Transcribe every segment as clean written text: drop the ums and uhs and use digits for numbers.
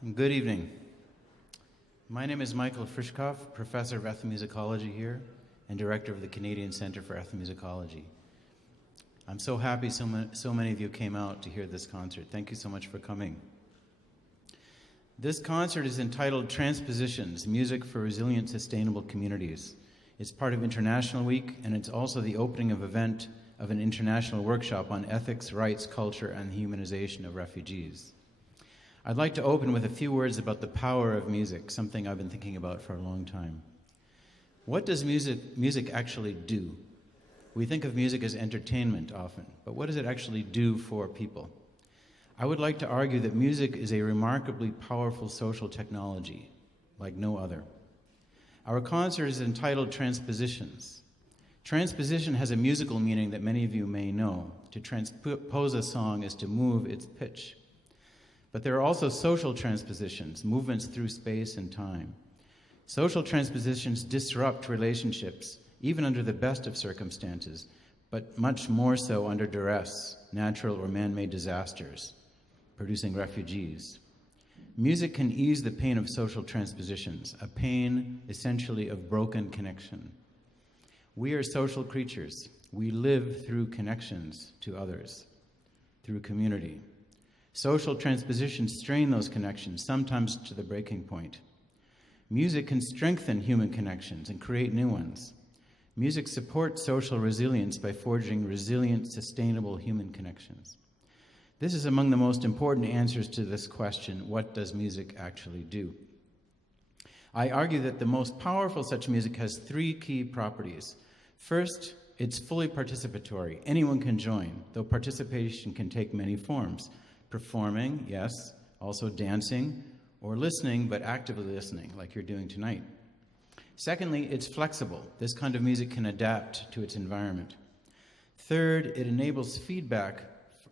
Good evening. My name is Michael Frishkopf, professor of ethnomusicology here and director of the Canadian Centre for Ethnomusicology. I'm so happy so many of you came out to hear this concert. Thank you so much for coming. This concert is entitled Transpositions, Music for Resilient Sustainable Communities. It's part of International Week, and it's also the opening of an international workshop on ethics, rights, culture, and the humanization of refugees. I'd like to open with a few words about the power of music, something I've been thinking about for a long time. What does music actually do? We think of music as entertainment often, but what does it actually do for people? I would like to argue that music is a remarkably powerful social technology, like no other. Our concert is entitled Transpositions. Transposition has a musical meaning that many of you may know. To transpose a song is to move its pitch. But there are also social transpositions, movements through space and time. Social transpositions disrupt relationships, even under the best of circumstances, but much more so under duress, natural or man-made disasters, producing refugees. Music can ease the pain of social transpositions, a pain essentially of broken connection. We are social creatures. We live through connections to others, through community. Social transpositions strain those connections, sometimes to the breaking point. Music can strengthen human connections and create new ones. Music supports social resilience by forging resilient, sustainable human connections. This is among the most important answers to this question, what does music actually do? I argue that the most powerful such music has three key properties. First, it's fully participatory. Anyone can join, though participation can take many forms. Performing, yes, also dancing, or listening, but actively listening, like you're doing tonight. Secondly, it's flexible. This kind of music can adapt to its environment. Third, it enables feedback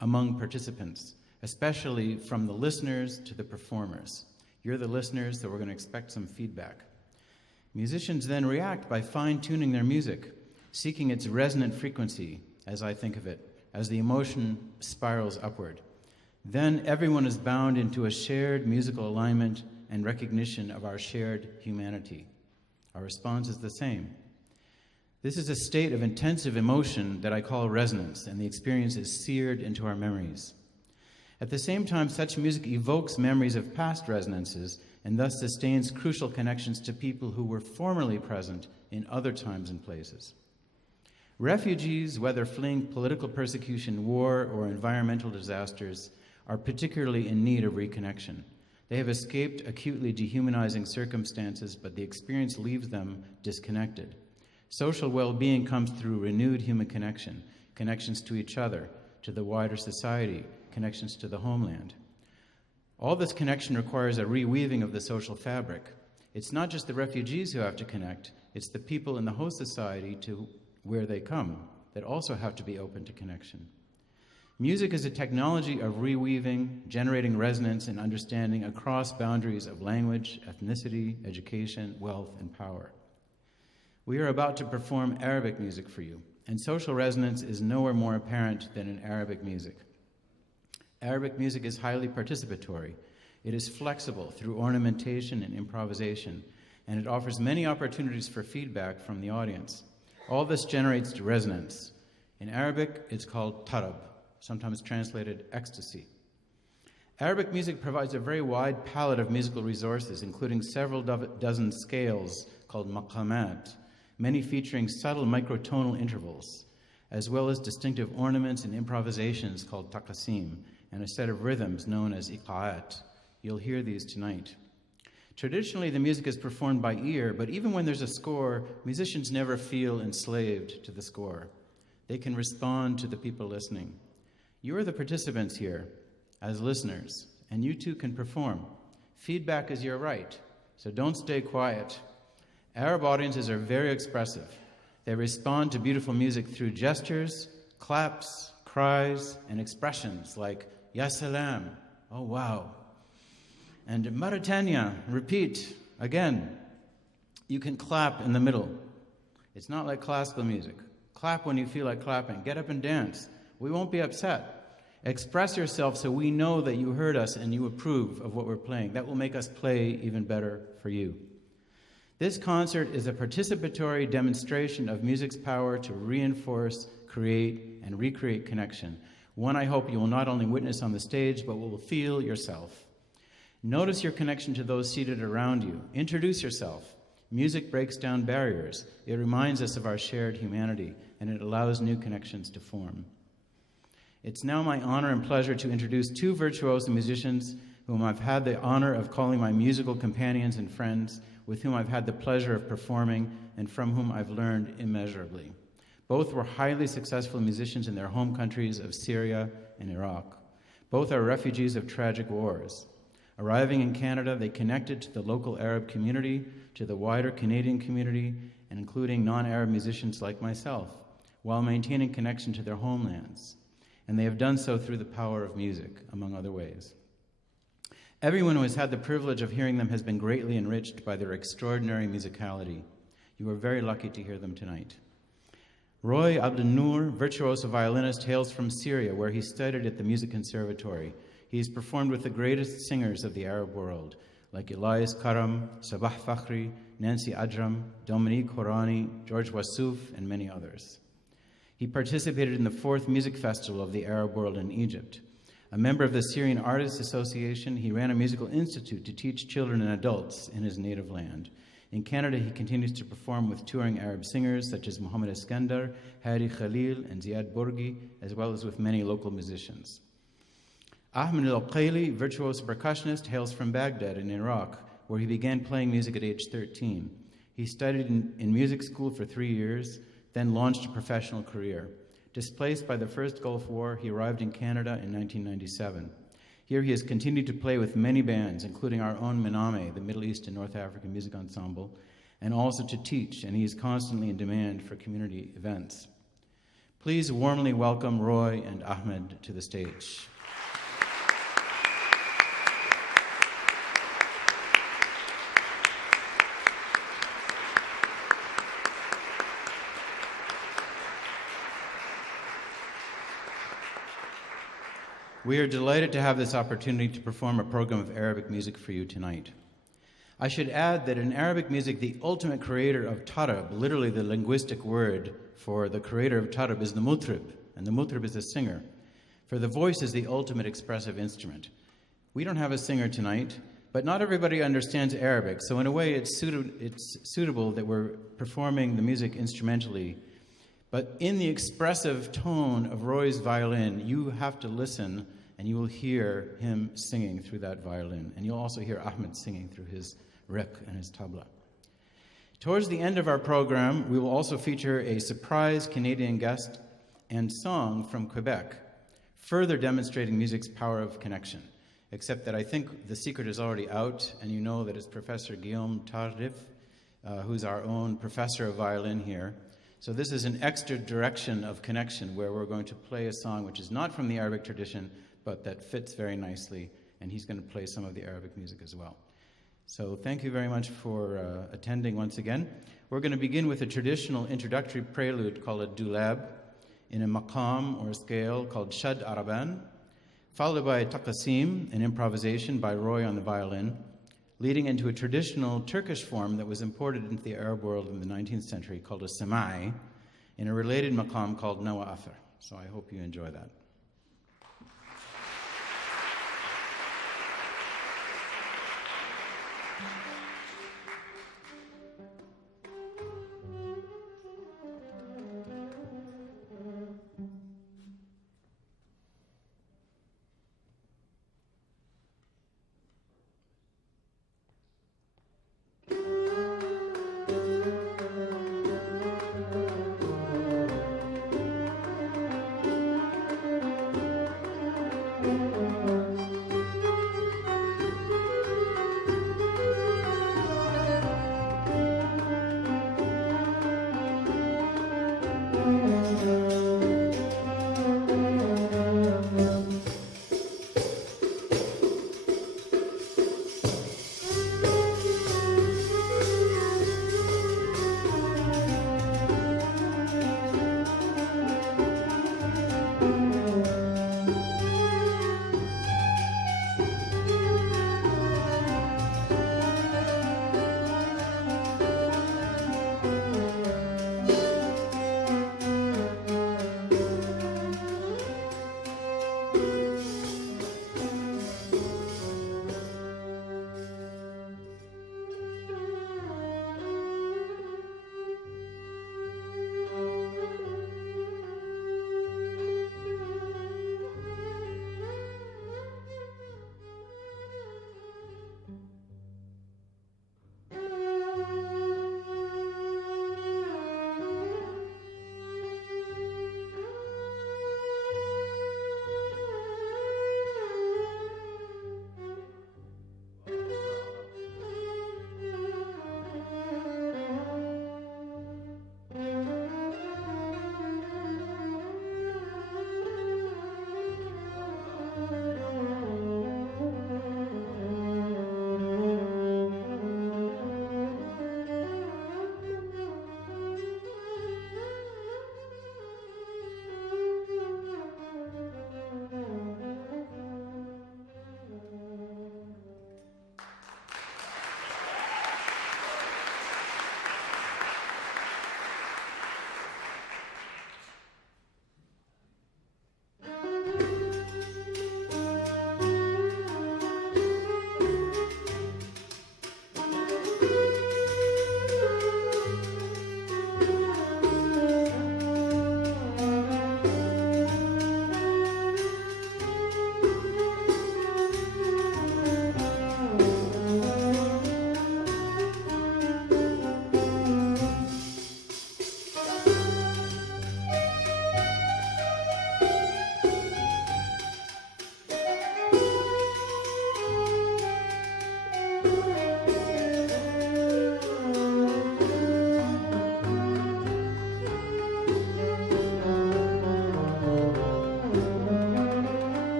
among participants, especially from the listeners to the performers. You're the listeners, so we're going to expect some feedback. Musicians then react by fine-tuning their music, seeking its resonant frequency, as I think of it, as the emotion spirals upward. Then everyone is bound into a shared musical alignment and recognition of our shared humanity. Our response is the same. This is a state of intensive emotion that I call resonance, and the experience is seared into our memories. At the same time, such music evokes memories of past resonances and thus sustains crucial connections to people who were formerly present in other times and places. Refugees, whether fleeing political persecution, war, or environmental disasters, are particularly in need of reconnection. They have escaped acutely dehumanizing circumstances, but the experience leaves them disconnected. Social well-being comes through renewed human connection, connections to each other, to the wider society, connections to the homeland. All this connection requires a reweaving of the social fabric. It's not just the refugees who have to connect, it's the people in the host society to where they come that also have to be open to connection. Music is a technology of reweaving, generating resonance and understanding across boundaries of language, ethnicity, education, wealth, and power. We are about to perform Arabic music for you, and social resonance is nowhere more apparent than in Arabic music. Arabic music is highly participatory. It is flexible through ornamentation and improvisation, and it offers many opportunities for feedback from the audience. All this generates resonance. In Arabic, it's called tarab, sometimes translated ecstasy. Arabic music provides a very wide palette of musical resources, including several dozen scales called maqamat, many featuring subtle microtonal intervals, as well as distinctive ornaments and improvisations called taqasim, and a set of rhythms known as iqa'at. You'll hear these tonight. Traditionally, the music is performed by ear, but even when there's a score, musicians never feel enslaved to the score. They can respond to the people listening. You are the participants here as listeners, and you too can perform. Feedback is your right, so don't stay quiet. Arab audiences are very expressive. They respond to beautiful music through gestures, claps, cries, and expressions like Ya Salam, oh wow. And Mauritania, repeat, again. You can clap in the middle. It's not like classical music. Clap when you feel like clapping. Get up and dance. We won't be upset. Express yourself so we know that you heard us and you approve of what we're playing. That will make us play even better for you. This concert is a participatory demonstration of music's power to reinforce, create, and recreate connection. One I hope you will not only witness on the stage, but will feel yourself. Notice your connection to those seated around you. Introduce yourself. Music breaks down barriers. It reminds us of our shared humanity, and it allows new connections to form. It's now my honor and pleasure to introduce two virtuoso musicians whom I've had the honor of calling my musical companions and friends, with whom I've had the pleasure of performing and from whom I've learned immeasurably. Both were highly successful musicians in their home countries of Syria and Iraq. Both are refugees of tragic wars. Arriving in Canada, they connected to the local Arab community, to the wider Canadian community, and including non-Arab musicians like myself, while maintaining connection to their homelands. And they have done so through the power of music, among other ways. Everyone who has had the privilege of hearing them has been greatly enriched by their extraordinary musicality. You are very lucky to hear them tonight. Roy Abdalnour, virtuoso violinist, hails from Syria, where he studied at the Music Conservatory. He has performed with the greatest singers of the Arab world, like Elias Karam, Sabah Fakhri, Nancy Ajram, Dominique Horani, George Wassouf, and many others. He participated in the 4th Music Festival of the Arab world in Egypt. A member of the Syrian Artists Association, he ran a musical institute to teach children and adults in his native land. In Canada, he continues to perform with touring Arab singers such as Mohammed Iskandar, Hari Khalil, and Ziad Bourghi, as well as with many local musicians. Ahmed al-Auqaily, virtuoso percussionist, hails from Baghdad in Iraq, where he began playing music at age 13. He studied in music school for 3 years, then launched a professional career. Displaced by the First Gulf War, he arrived in Canada in 1997. Here he has continued to play with many bands, including our own Miname, the Middle East and North African Music Ensemble, and also to teach, and he is constantly in demand for community events. Please warmly welcome Roy and Ahmed to the stage. We are delighted to have this opportunity to perform a program of Arabic music for you tonight. I should add that in Arabic music, the ultimate creator of tarab, literally the linguistic word for the creator of tarab, is the mutrib, and the mutrib is a singer. For the voice is the ultimate expressive instrument. We don't have a singer tonight, but not everybody understands Arabic, so in a way it's suitable that we're performing the music instrumentally. But in the expressive tone of Roy's violin, you have to listen and you will hear him singing through that violin. And you'll also hear Ahmed singing through his riq and his tabla. Towards the end of our program, we will also feature a surprise Canadian guest and song from Quebec, further demonstrating music's power of connection. Except that I think the secret is already out, and you know that it's Professor Guillaume Tardif, who's our own professor of violin here. So this is an extra direction of connection where we're going to play a song which is not from the Arabic tradition, but that fits very nicely, and he's going to play some of the Arabic music as well. So thank you very much for attending once again. We're going to begin with a traditional introductory prelude called a dulab in a maqam or a scale called shad araban, followed by a taqasim, an improvisation by Roy on the violin, leading into a traditional Turkish form that was imported into the Arab world in the 19th century called a samai, in a related maqam called nawa athar. So I hope you enjoy that.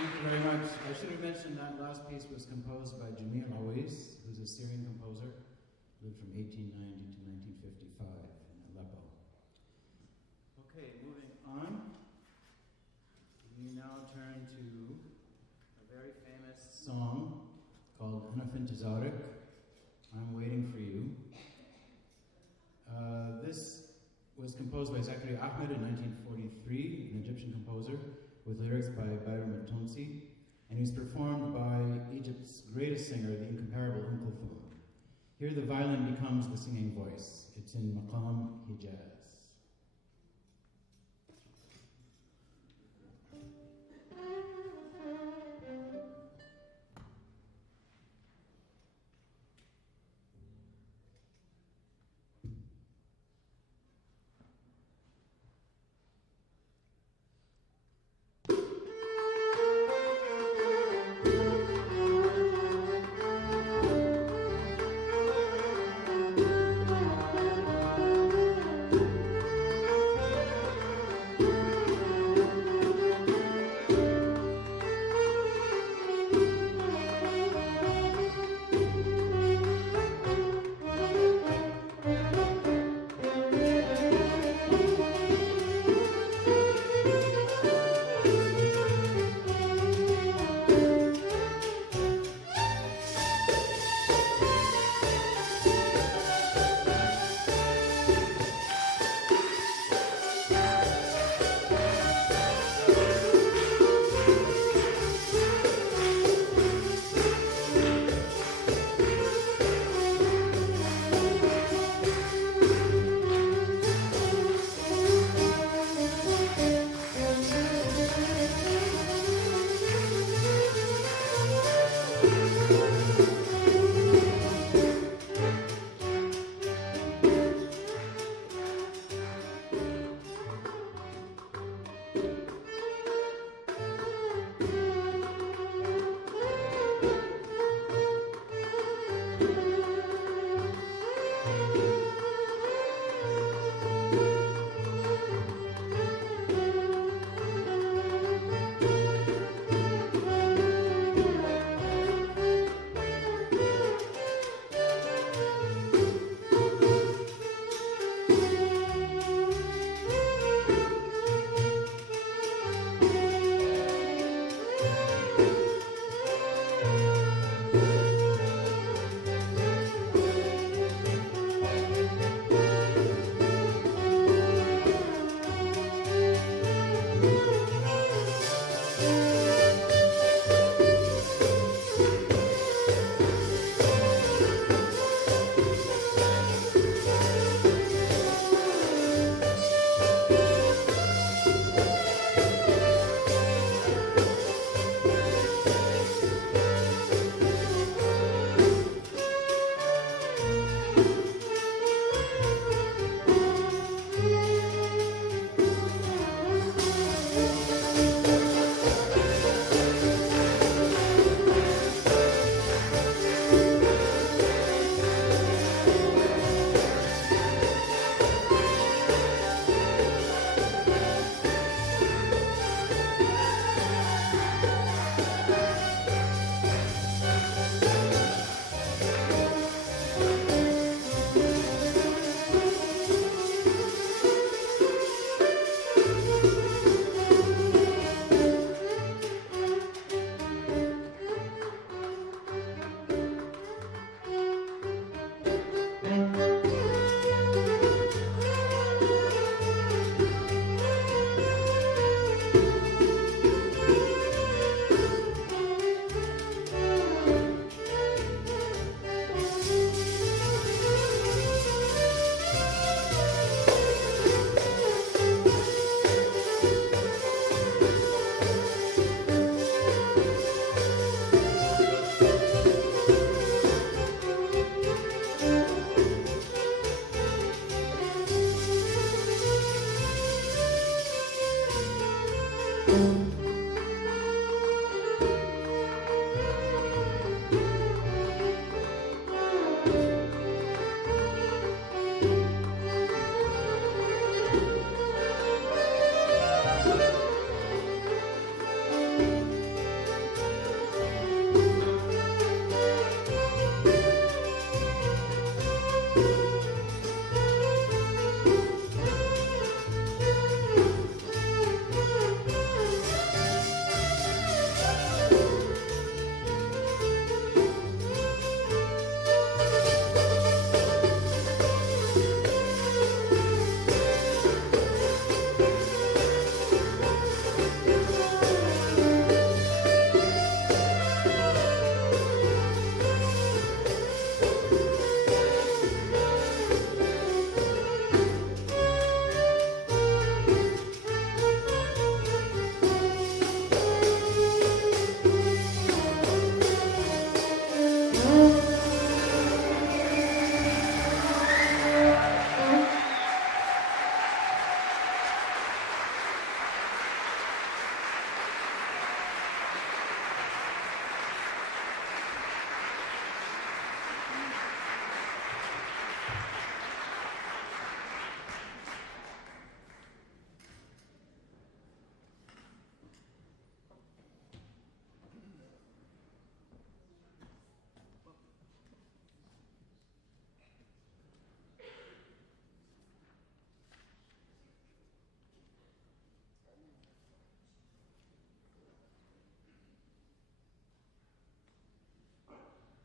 Thank you very much. I should have mentioned that last piece was composed by Jamil Awais, who's a Syrian composer, lived from 1890 to 1955 in Aleppo. Okay, moving on. We now turn to a very famous song called Ana fi Intizarek, I'm Waiting for You. This was composed by Zakaria Ahmed in 1943, an Egyptian composer, with lyrics by Bayram al-Tunsi, and he was performed by Egypt's greatest singer, the incomparable Kulthum. Here the violin becomes the singing voice. It's in Maqam Hijaz.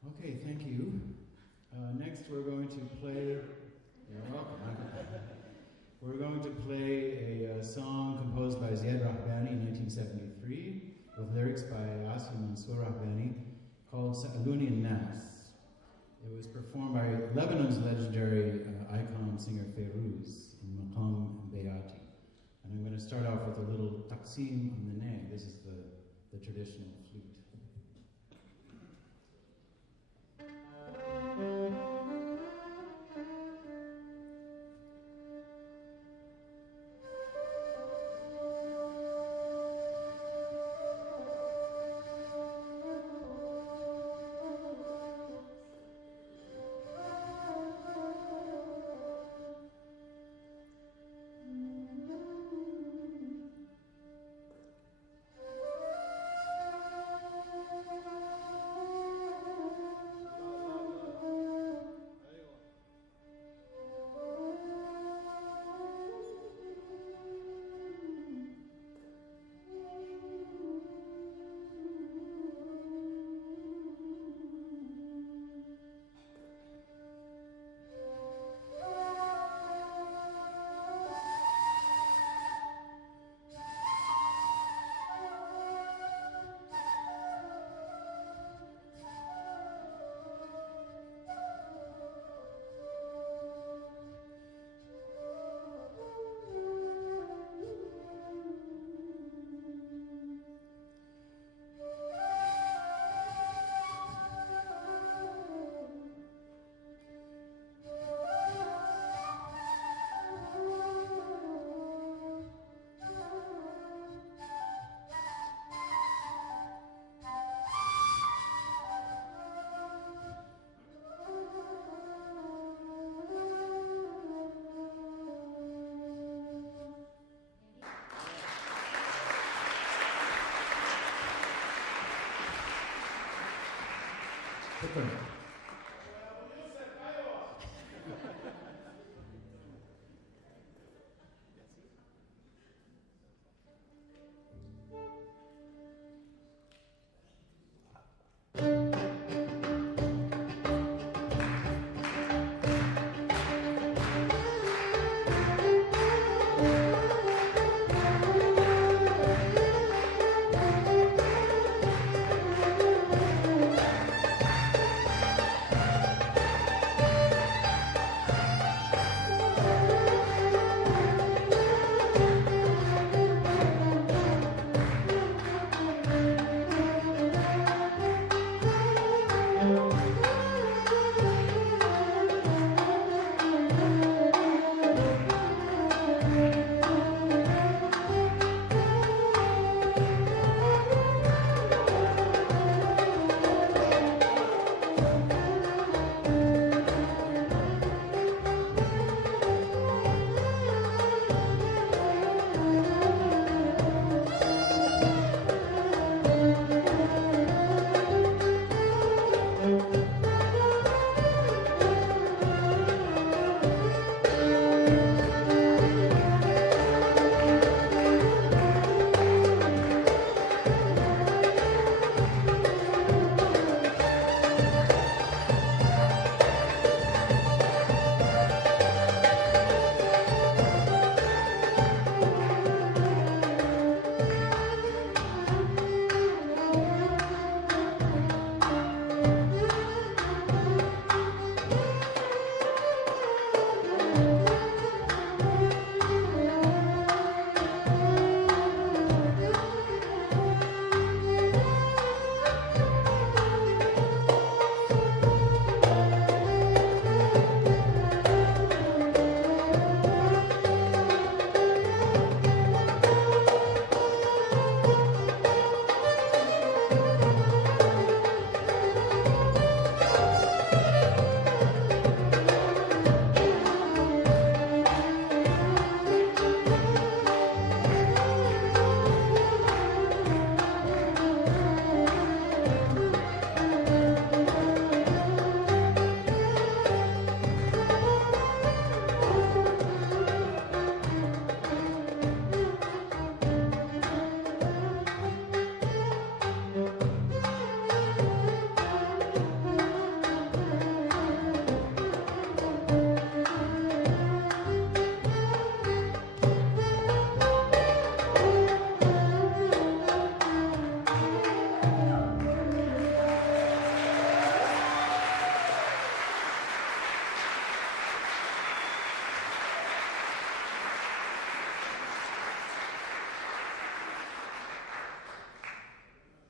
Okay, thank you. Next we're going to play, you're welcome. We're going to play a song composed by Ziad Rahbani in 1973 with lyrics by Asim Mansour Rahbani called Sa'aluni Nas. It was performed by Lebanon's legendary icon singer Ferouz in Maqam Bayati. And I'm going to start off with a little taqsim on the neg. This is the traditional flute. شكرا.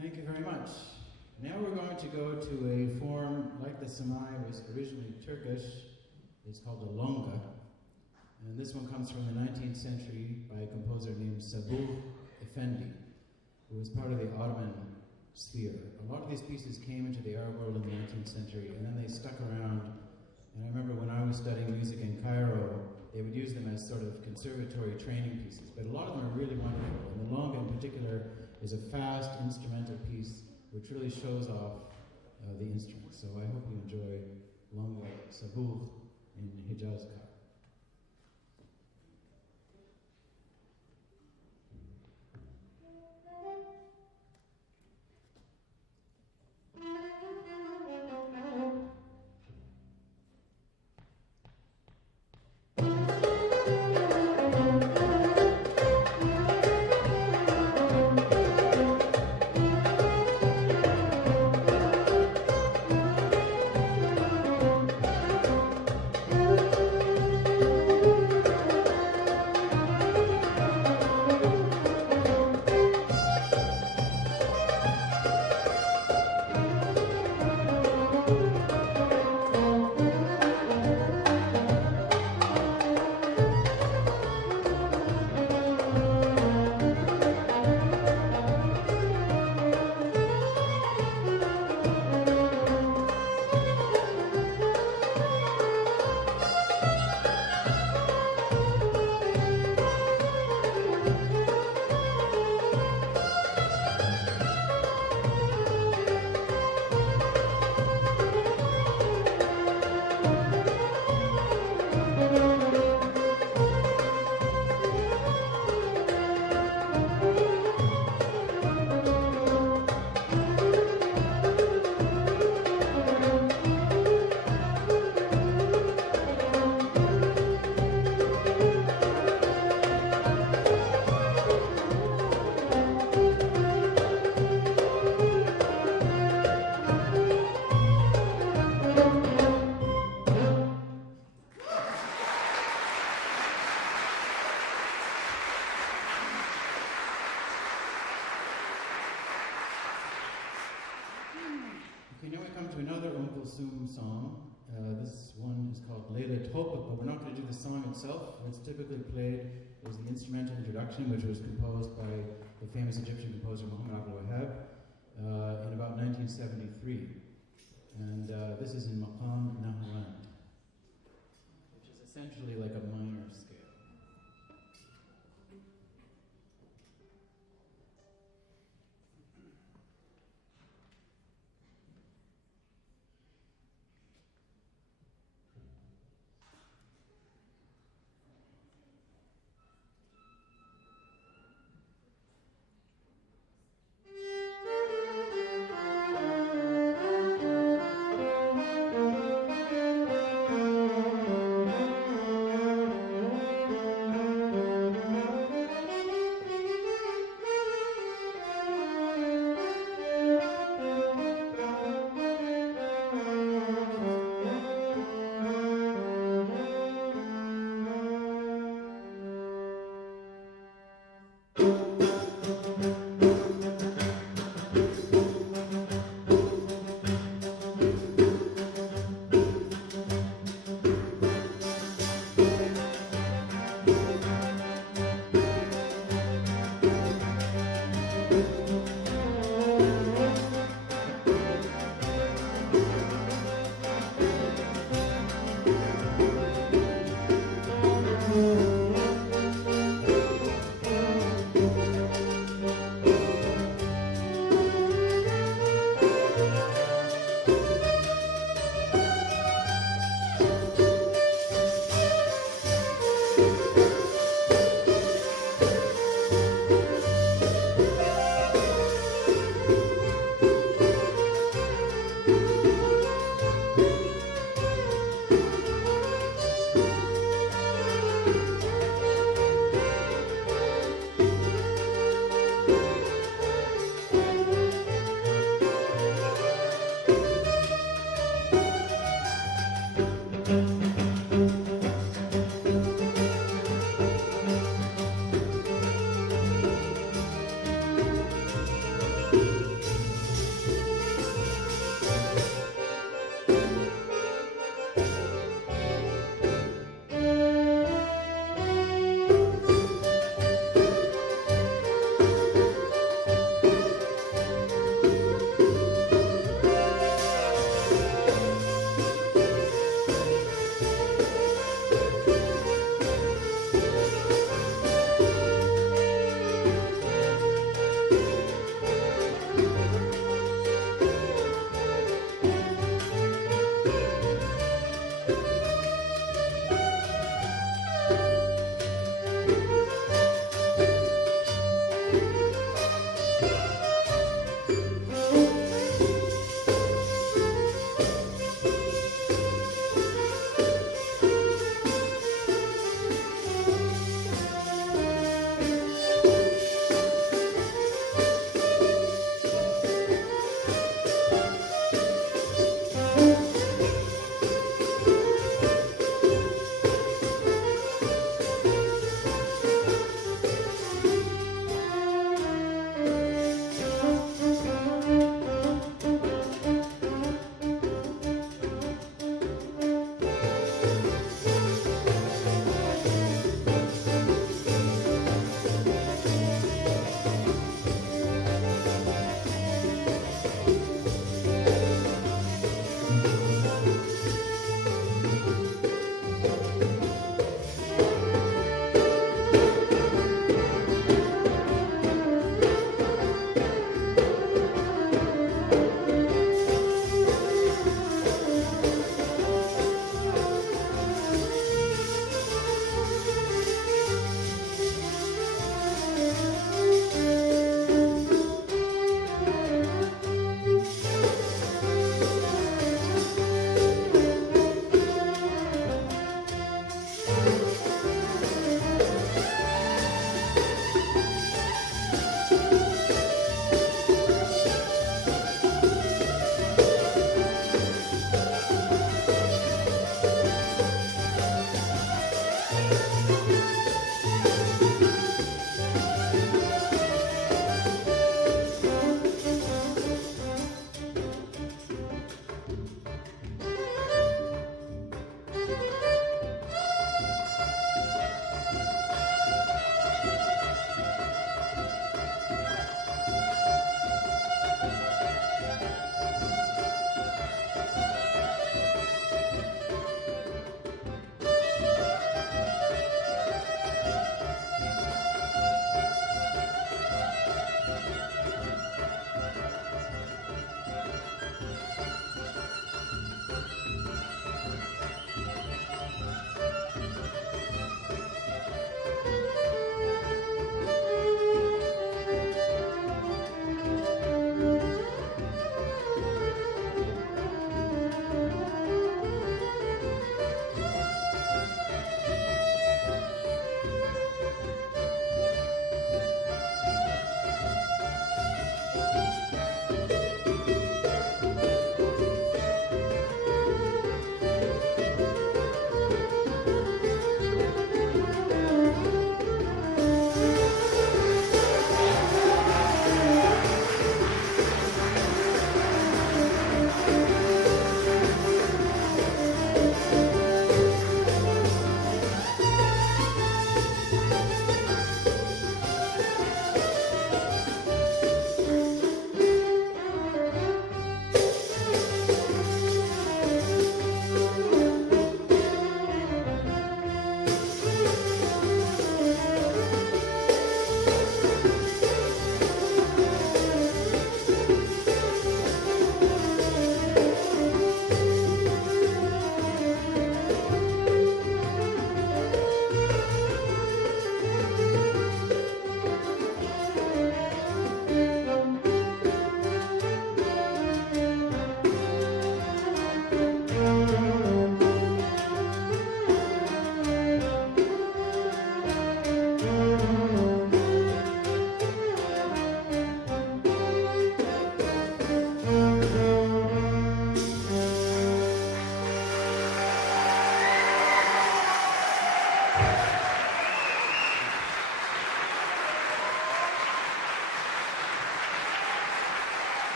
Thank you very much. Now we're going to go to a form like the Samai was originally Turkish. It's called the longa. And this one comes from the 19th century by a composer named Sabuh Effendi, who was part of the Ottoman sphere. A lot of these pieces came into the Arab world in the 19th century, and then they stuck around. And I remember when I was studying music in Cairo, they would use them as sort of conservatory training pieces. But a lot of them are really wonderful. And the longa in particular is a fast instrumental piece which really shows off the instrument. So I hope you enjoy longa Sabuh in Hijaz Kar. Song. This one is called Leila Topuk, but we're not going to do the song itself. What's typically played is the instrumental introduction, which was composed by the famous Egyptian composer Muhammad in about 1973. And this is in Maqam Nahawand, which is essentially like a minor scale.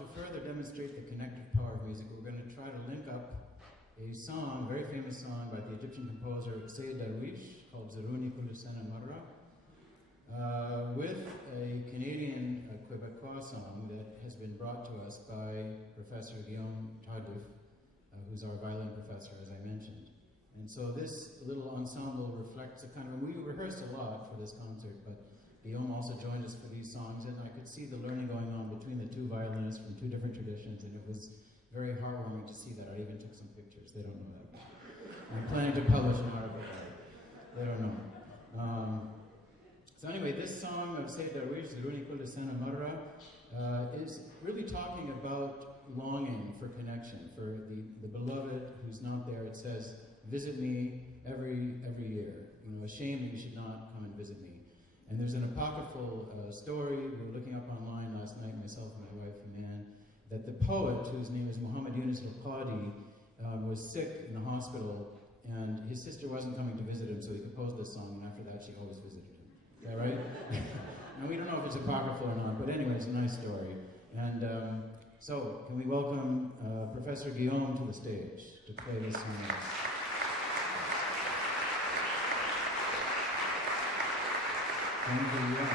to further demonstrate the connective power of music, we're going to try to link up a song, a very famous song by the Egyptian composer Sayyid Darwish called Zaruni Kullu Sana Marra, with a Canadian Quebecois song that has been brought to us by Professor Guillaume Tardif, who's our violin professor, as I mentioned. And so this little ensemble reflects a kind of, we rehearsed a lot for this concert, but Guillaume also joined us for these songs, and I could see the learning going on between the two violinists from two different traditions, and it was very heartwarming to see that. I even took some pictures. They don't know that. I'm planning to publish an article about it. They don't know. So anyway, this song of Sayyid Darwish, Zaruni Kullu Sana Marra, is really talking about longing for connection, for the beloved who's not there. It says, visit me every year. You know, ashamed that you should not come and visit me. And there's an apocryphal story we were looking up online last night, myself and my wife Iman, that the poet, whose name is Muhammad Yunus al-Qadi, was sick in the hospital, and his sister wasn't coming to visit him, so he composed this song, and after that she always visited him. Is that right? And we don't know if it's apocryphal or not, but anyway, it's a nice story. And so, can we welcome Professor Guillaume to the stage to play this song? Thank you.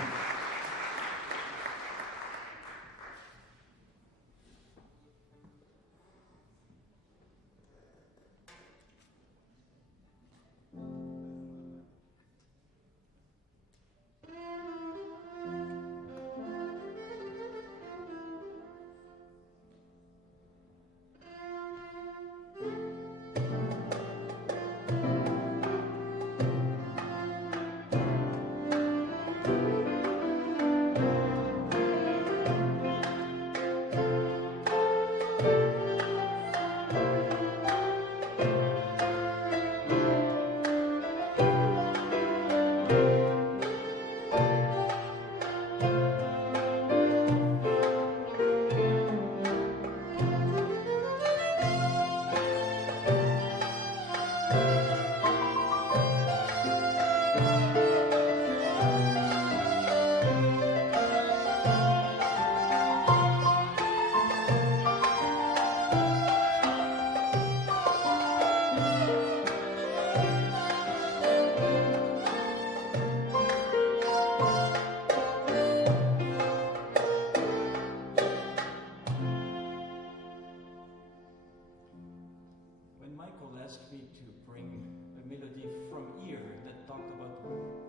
asked me to bring a melody from ear that talked about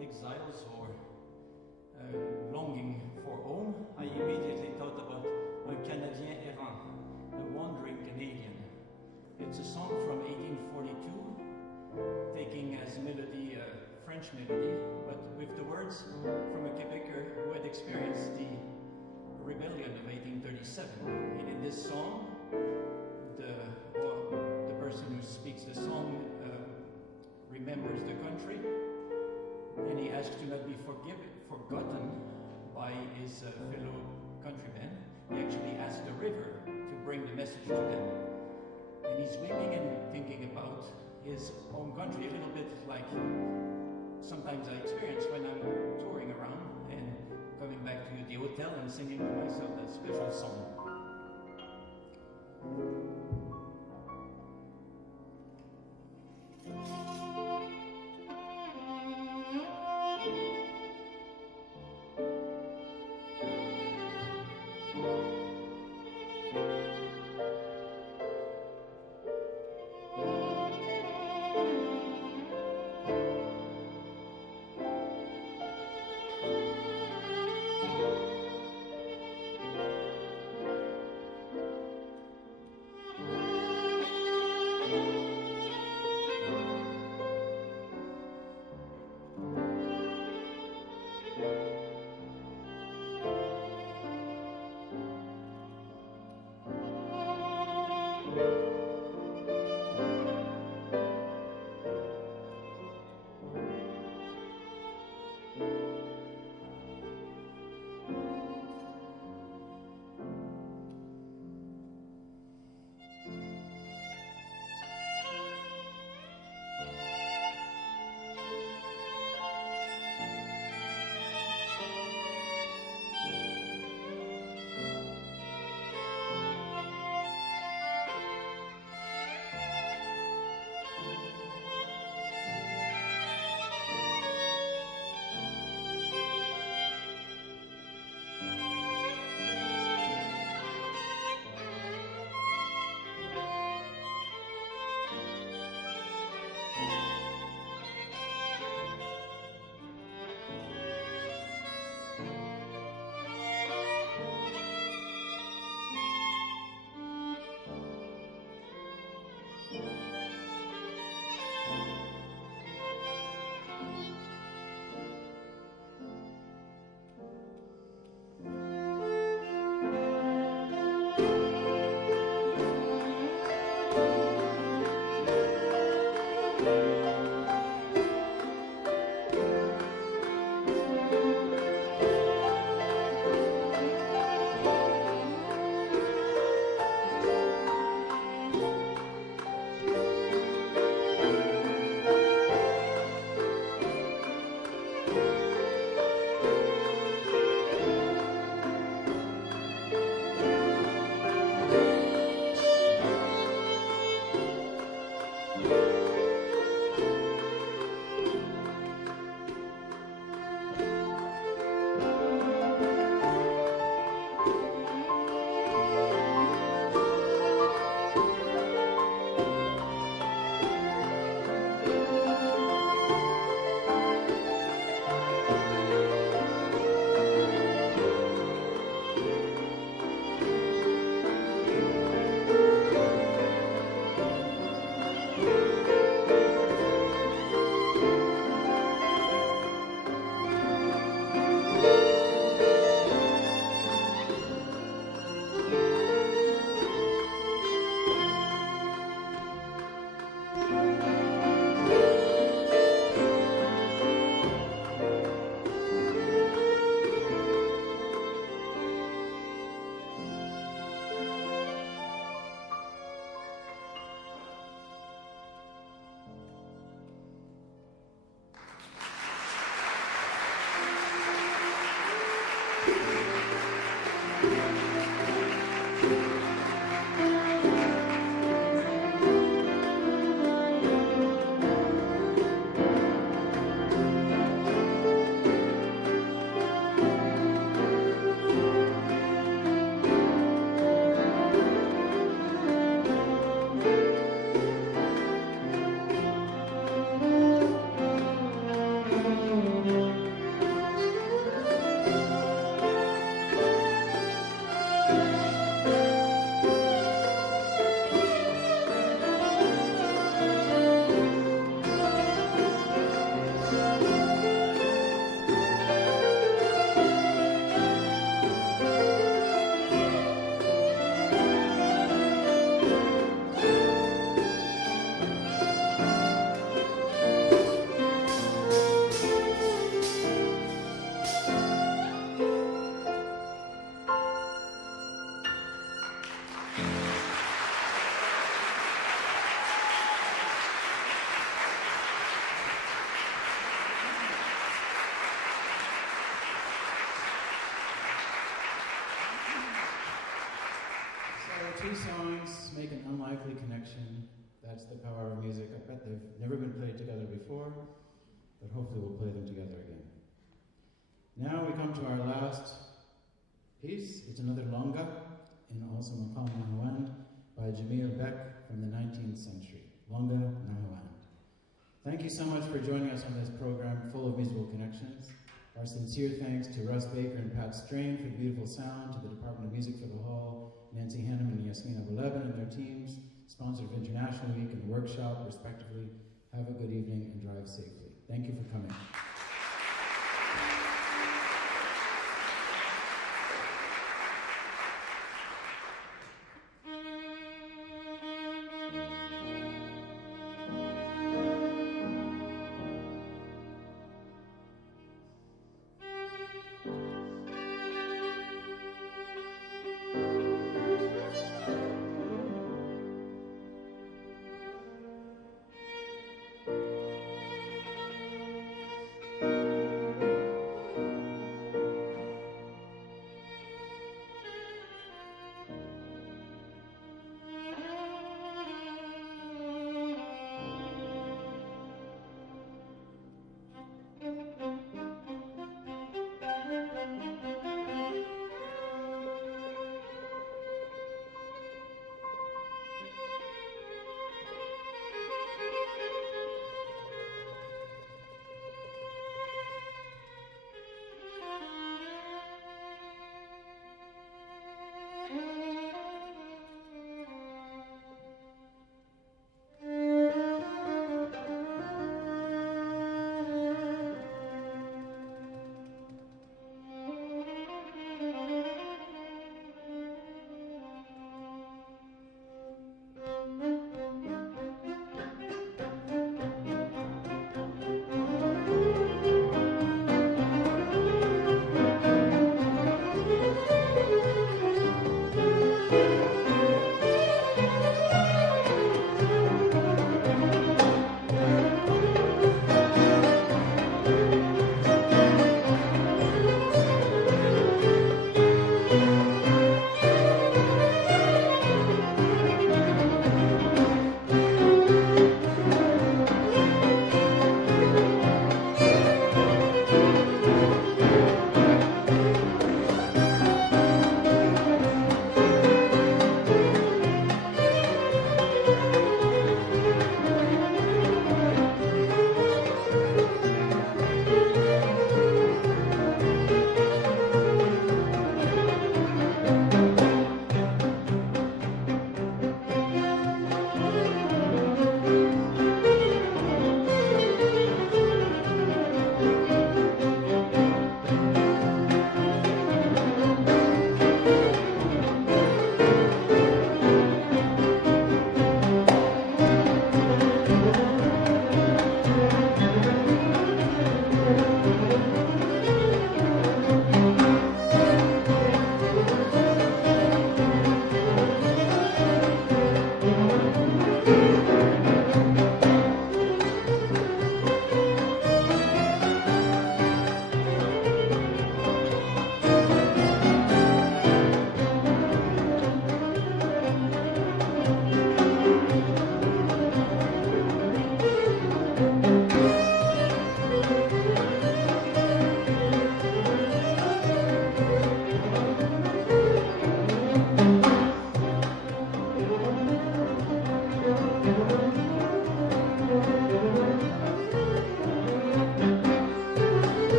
exiles or longing for home, I immediately thought about un Canadien errant, a wandering Canadian. It's a song from 1842, taking as melody a French melody, but with the words from a Quebecer who had experienced the rebellion of 1837. And in this song, the person who speaks the song remembers the country, and he asks to not be forgotten by his fellow countrymen. He actually asks the river to bring the message to them. And he's weeping and thinking about his home country, a little bit like sometimes I experience when I'm touring around and coming back to the hotel and singing to myself that special song. 2 songs make an unlikely connection. That's the power of music. I bet they've never been played together before, but hopefully we'll play them together again. Now we come to our last piece. It's another longa, in also Maqam Nahawand, by Jamil Beck from the 19th century. Longa Nahawand. Thank you so much for joining us on this program full of musical connections. Our sincere thanks to Russ Baker and Pat Strain for the beautiful sound, to the Department of Music for the Hall, Nancy Hannum and Yasmin Abuleben and their teams, sponsors of International Week and Workshop, respectively. Have a good evening and drive safely. Thank you for coming.